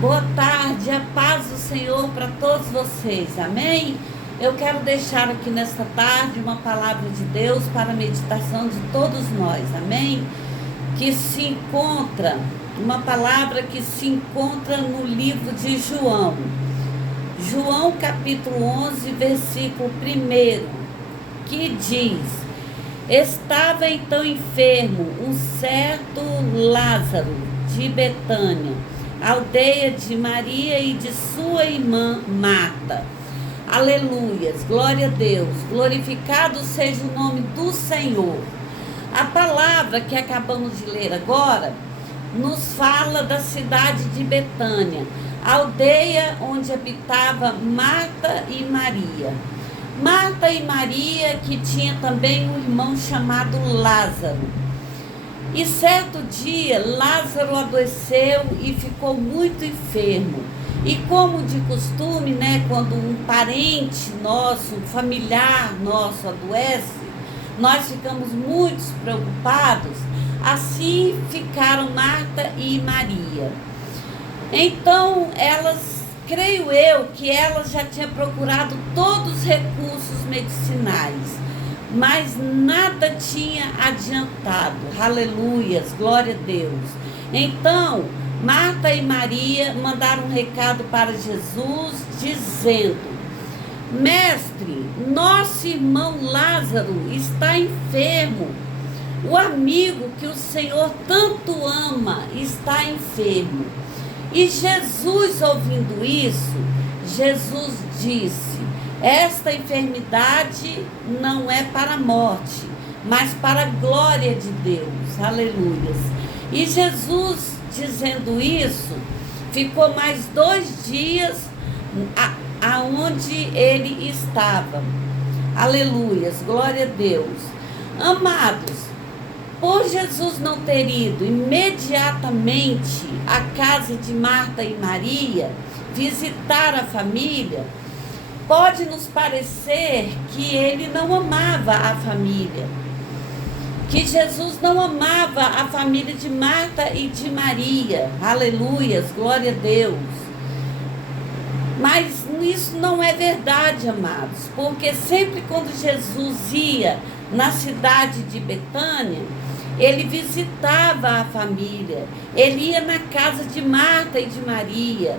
Boa tarde, a paz do Senhor para todos vocês, amém? Eu quero deixar aqui nesta tarde uma palavra de Deus para a meditação de todos nós, amém? Uma palavra que se encontra no livro de João. João capítulo 11, versículo 1, que diz: Estava então enfermo um certo Lázaro de Betânia, aldeia de Maria e de sua irmã Marta. Aleluias, glória a Deus, glorificado seja o nome do Senhor. A palavra que acabamos de ler agora nos fala da cidade de Betânia, aldeia onde habitava Marta e Maria. Marta e Maria, que tinha também um irmão chamado Lázaro. E certo dia, Lázaro adoeceu e ficou muito enfermo. E como de costume, quando um parente nosso, um familiar nosso adoece, nós ficamos muito preocupados. Assim ficaram Marta e Maria. Então, creio eu que elas já tinham procurado todos os recursos medicinais, mas nada tinha adiantado. Aleluias, glória a Deus. Então, Marta e Maria mandaram um recado para Jesus, dizendo: Mestre, nosso irmão Lázaro está enfermo. O amigo que o Senhor tanto ama está enfermo. E Jesus, ouvindo isso, Jesus disse: Esta enfermidade não é para a morte, mas para a glória de Deus. Aleluias. E Jesus, dizendo isso, ficou mais 2 dias aonde ele estava. Aleluias, glória a Deus. Amados, por Jesus não ter ido imediatamente à casa de Marta e Maria visitar a família, pode nos parecer que ele não amava a família, que Jesus não amava a família de Marta e de Maria. Aleluias, glória a Deus. Mas isso não é verdade, amados, porque sempre quando Jesus ia na cidade de Betânia, ele visitava a família, ele ia na casa de Marta e de Maria.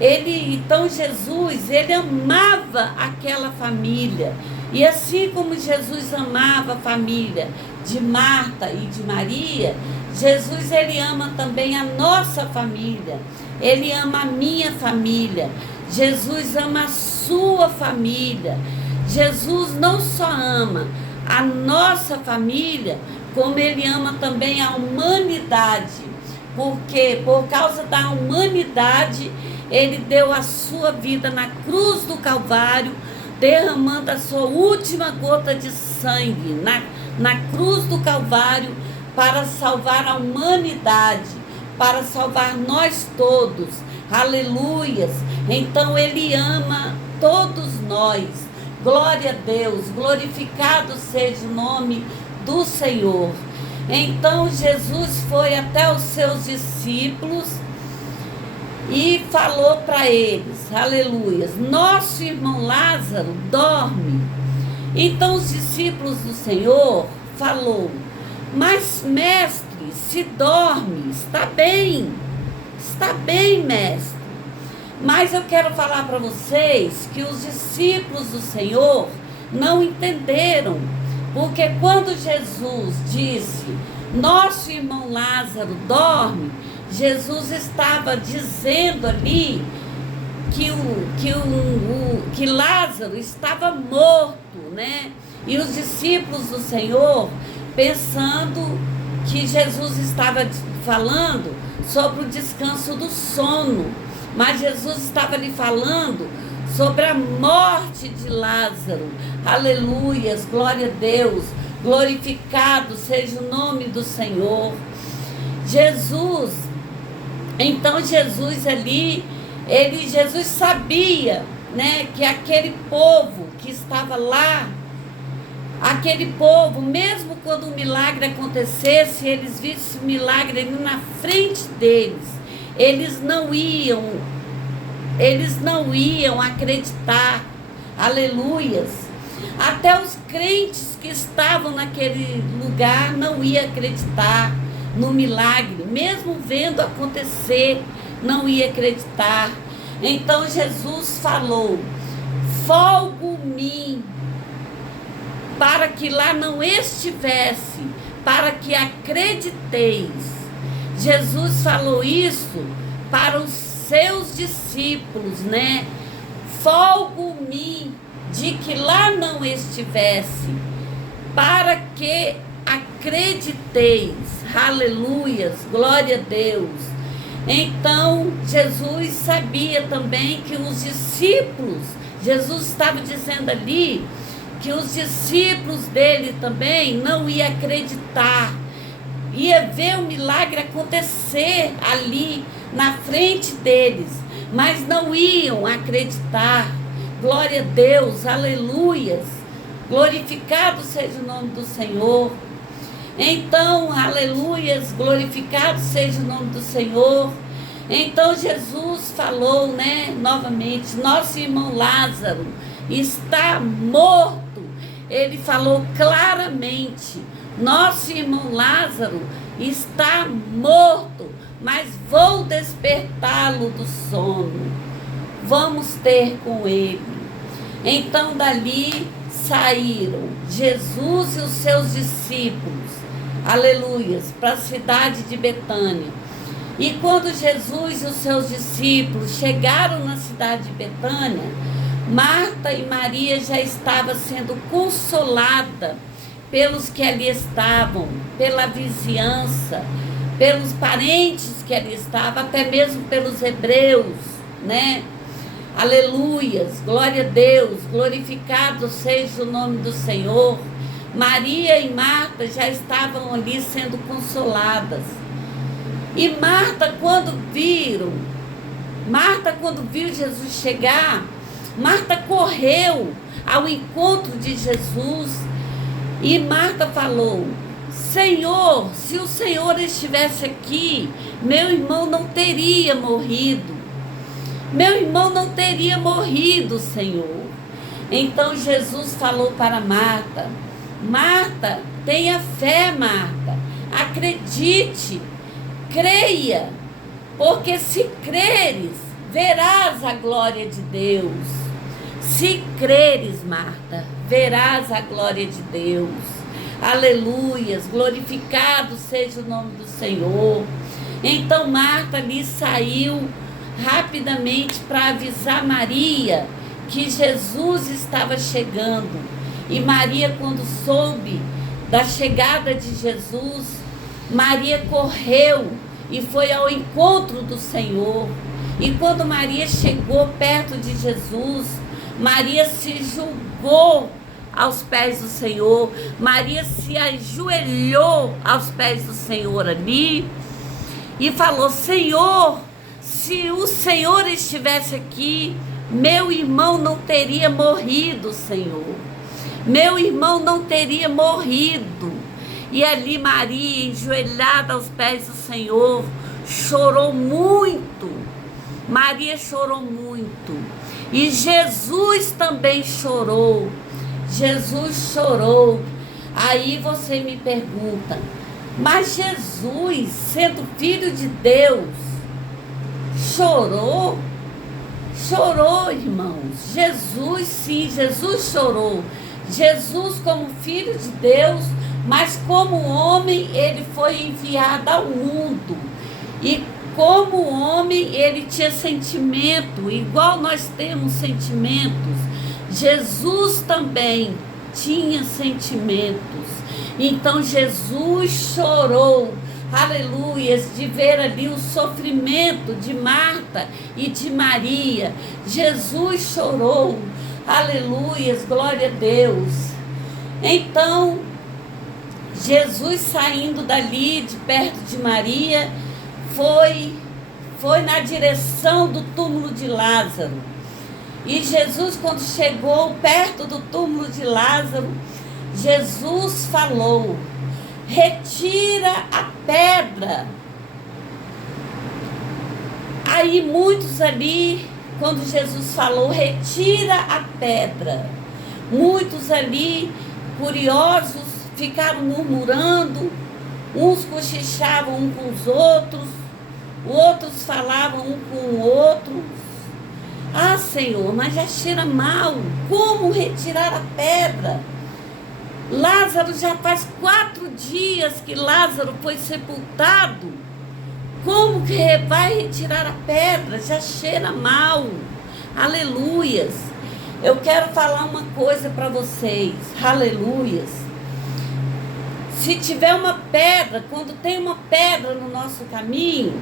Então Jesus, ele amava aquela família. E assim como Jesus amava a família de Marta e de Maria, Jesus, ele ama também a nossa família. Ele ama a minha família. Jesus ama a sua família. Jesus não só ama a nossa família, como ele ama também a humanidade, porque por causa da humanidade, ele deu a sua vida na cruz do Calvário, derramando a sua última gota de sangue na cruz do Calvário, para salvar a humanidade, para salvar nós todos. Aleluias! Então ele ama todos nós. Glória a Deus, glorificado seja o nome do Senhor. Então Jesus foi até os seus discípulos e falou para eles, aleluias, nosso irmão Lázaro dorme. Então os discípulos do Senhor falou: mas mestre, se dorme, está bem, mestre. Mas eu quero falar para vocês que os discípulos do Senhor não entenderam, porque quando Jesus disse, nosso irmão Lázaro dorme, Jesus estava dizendo ali que Lázaro estava morto, E os discípulos do Senhor, pensando que Jesus estava falando sobre o descanso do sono, mas Jesus estava lhe falando sobre a morte de Lázaro. Aleluias, glória a Deus, glorificado seja o nome do Senhor. Então Jesus ali, Jesus sabia, que aquele povo que estava lá, aquele povo, mesmo quando o milagre acontecesse, eles vissem o milagre ali na frente deles, eles não iam acreditar. Aleluias. Até os crentes que estavam naquele lugar não iam acreditar no milagre, mesmo vendo acontecer, não ia acreditar. Então Jesus falou: folgo-me, para que lá não estivesse, para que acrediteis. Jesus falou isso para os seus discípulos, né? Folgo-me de que lá não estivesse, para que acrediteis. Aleluias, glória a Deus. Então Jesus sabia também que os discípulos, Jesus estava dizendo ali que os discípulos dele também não iam acreditar, ia ver o milagre acontecer ali na frente deles, mas não iam acreditar. Glória a Deus, aleluias, glorificado seja o nome do Senhor. Então, aleluias, glorificado seja o nome do Senhor. Então Jesus falou, né, novamente: nosso irmão Lázaro está morto. Ele falou claramente: nosso irmão Lázaro está morto, mas vou despertá-lo do sono. Vamos ter com ele. Então dali saíram Jesus e os seus discípulos, aleluias, para a cidade de Betânia. E quando Jesus e os seus discípulos chegaram na cidade de Betânia, Marta e Maria já estavam sendo consoladas pelos que ali estavam, pela vizinhança, pelos parentes que ali estavam, até mesmo pelos hebreus, né? Aleluias, glória a Deus, glorificado seja o nome do Senhor. Maria e Marta já estavam ali sendo consoladas. E Marta, quando viu Jesus chegar, Marta correu ao encontro de Jesus. E Marta falou: Senhor, se o Senhor estivesse aqui, meu irmão não teria morrido. Meu irmão não teria morrido, Senhor. Então Jesus falou para Marta: Marta, tenha fé, Marta. Acredite, creia, porque se creres, verás a glória de Deus. Se creres, Marta, verás a glória de Deus. Aleluias, glorificado seja o nome do Senhor. Então Marta ali saiu rapidamente para avisar Maria que Jesus estava chegando. E Maria, quando soube da chegada de Jesus, Maria correu e foi ao encontro do Senhor. E quando Maria chegou perto de Jesus, Maria se julgou aos pés do Senhor. Maria se ajoelhou aos pés do Senhor ali e falou: Senhor, se o Senhor estivesse aqui, meu irmão não teria morrido, Senhor. Meu irmão não teria morrido. E ali Maria, enjoelhada aos pés do Senhor, chorou muito. Maria chorou muito. E Jesus também chorou. Jesus chorou. Aí você me pergunta: mas Jesus, sendo filho de Deus, chorou? Chorou, irmãos. Jesus, sim, Jesus chorou. Jesus, como filho de Deus, mas como homem, ele foi enviado ao mundo. E como homem, ele tinha sentimento, igual nós temos sentimentos. Jesus também tinha sentimentos. Então Jesus chorou, aleluias, de ver ali o sofrimento de Marta e de Maria. Jesus chorou, aleluias, glória a Deus. Então Jesus, saindo dali de perto de Maria, foi na direção do túmulo de Lázaro. E Jesus, quando chegou perto do túmulo de Lázaro, Jesus falou: retira a pedra. Aí muitos ali, quando Jesus falou, retira a pedra, muitos ali, curiosos, ficaram murmurando, uns cochichavam um com os outros falavam um com o outro. Ah, Senhor, mas já cheira mal, como retirar a pedra? Lázaro, já faz 4 dias que Lázaro foi sepultado. Como que vai retirar a pedra? Já cheira mal. Aleluias. Eu quero falar uma coisa para vocês. Aleluias. Se tiver uma pedra, quando tem uma pedra no nosso caminho,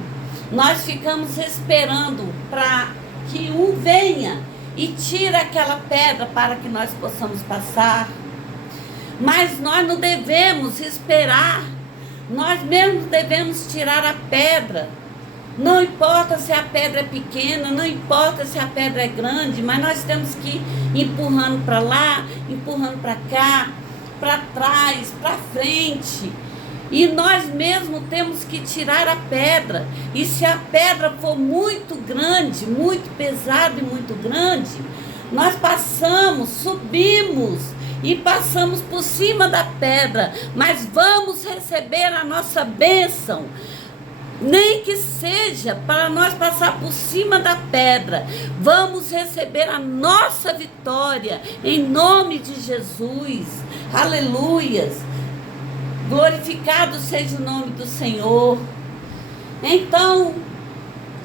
nós ficamos esperando para que um venha e tire aquela pedra para que nós possamos passar. Mas nós não devemos esperar. Nós mesmos devemos tirar a pedra. Não importa se a pedra é pequena, não importa se a pedra é grande, mas nós temos que ir empurrando para lá, empurrando para cá, para trás, para frente. E nós mesmos temos que tirar a pedra. E se a pedra for muito grande, muito pesada e muito grande, nós passamos, subimos e passamos por cima da pedra, mas vamos receber a nossa bênção. Nem que seja para nós passar por cima da pedra, vamos receber a nossa vitória, em nome de Jesus. Aleluias. Glorificado seja o nome do Senhor. Então,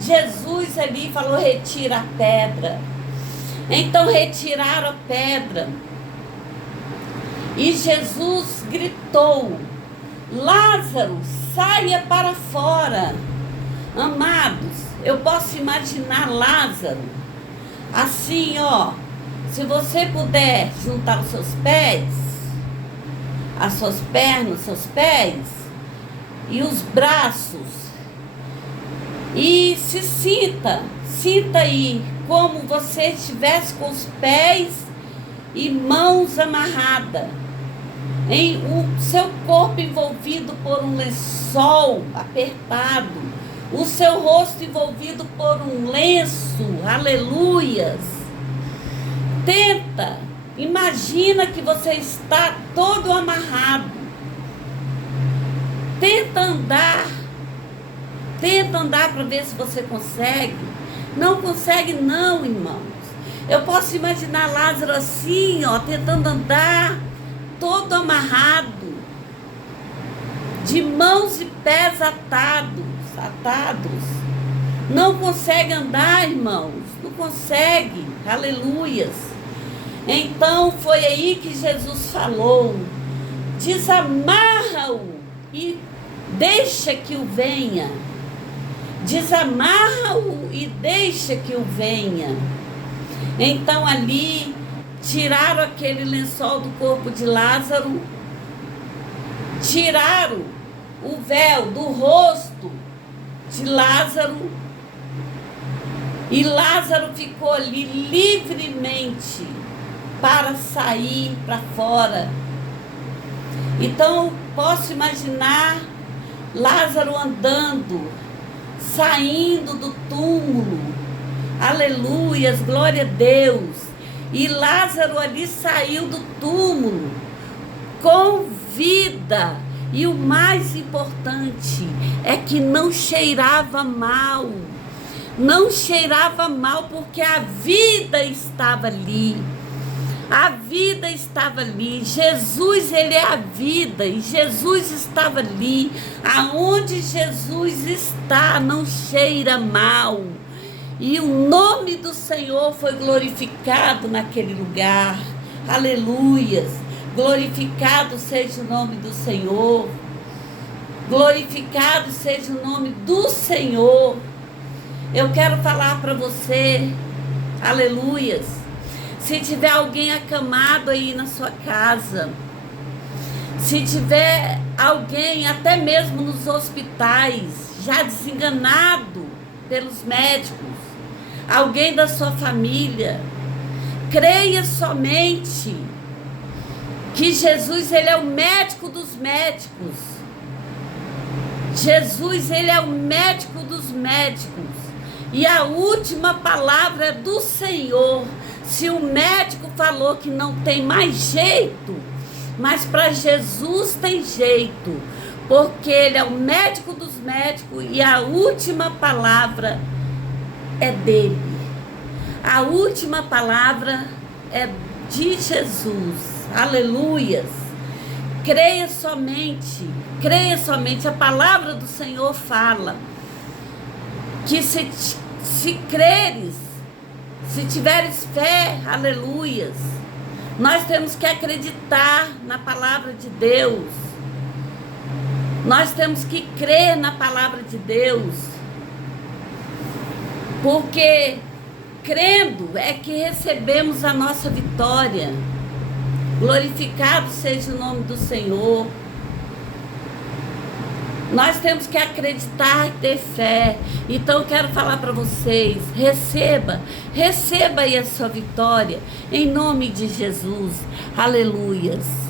Jesus ali falou, retira a pedra. Então, retiraram a pedra. E Jesus gritou, Lázaro, saia para fora. Amados, eu posso imaginar Lázaro assim, ó. Se você puder juntar os seus pés, as suas pernas, seus pés e os braços, e se sinta aí como você estivesse com os pés e mãos amarradas, em o seu corpo envolvido por um lençol apertado, o seu rosto envolvido por um lenço. Aleluias. Imagina que você está todo amarrado. Tenta andar para ver se você consegue. Não consegue não, irmãos. Eu posso imaginar Lázaro assim, ó, tentando andar, todo amarrado, de mãos e pés atados. Não consegue andar, irmãos. Não consegue. Aleluias. Então foi aí que Jesus falou, desamarra-o e deixa que o venha. Desamarra-o e deixa que o venha. Então ali tiraram aquele lençol do corpo de Lázaro, tiraram o véu do rosto de Lázaro, e Lázaro ficou ali livremente para sair para fora. Então, posso imaginar Lázaro andando, saindo do túmulo. Aleluias, glória a Deus. E Lázaro ali saiu do túmulo com vida. E o mais importante é que não cheirava mal. Não cheirava mal porque a vida estava ali. A vida estava ali. Jesus, ele é a vida. E Jesus estava ali. Aonde Jesus está, não cheira mal. E o nome do Senhor foi glorificado naquele lugar. Aleluias. Glorificado seja o nome do Senhor. Glorificado seja o nome do Senhor. Eu quero falar para você. Aleluias. Se tiver alguém acamado aí na sua casa, se tiver alguém até mesmo nos hospitais, já desenganado pelos médicos, alguém da sua família, creia somente que Jesus, ele é o médico dos médicos. Jesus, ele é o médico dos médicos. E a última palavra é do Senhor. Se o médico falou que não tem mais jeito, mas para Jesus tem jeito, porque Ele é o médico dos médicos e a última palavra é dele. A última palavra é de Jesus. Aleluias. Creia somente. A palavra do Senhor fala que se creres, se tiveres fé, aleluias, nós temos que acreditar na palavra de Deus. Nós temos que crer na palavra de Deus. Porque crendo é que recebemos a nossa vitória. Glorificado seja o nome do Senhor. Nós temos que acreditar e ter fé. Então eu quero falar para vocês, receba aí a sua vitória, em nome de Jesus. Aleluias.